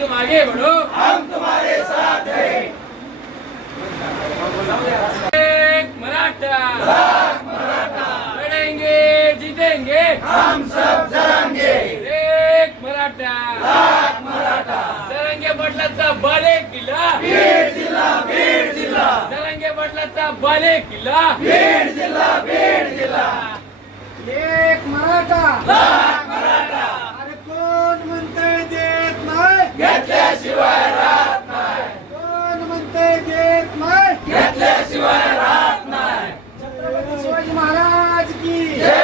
तुम आगे बढ़ो, हम तुम्हारे साथ हैं। एक मराठा, लड़ेंगे जीतेंगे, हम सब जरांगे, एक मराठा, जरांगे पाटलाचा बाले किल्ला, बीड जिल्हा, बीड जिल्हा, जरांगे पाटलाचा बाले किल्ला, बीड जिल्हा, बीड जिल्हा. एक मराठा. अरे कोण म्हणतंय देत नाही, घेतल्याशिवाय राहत नाही, कोण म्हणतंय देत नाही. घेतल्याशिवाय राहत नाही. छत्रपती शिवाजी महाराज की जय.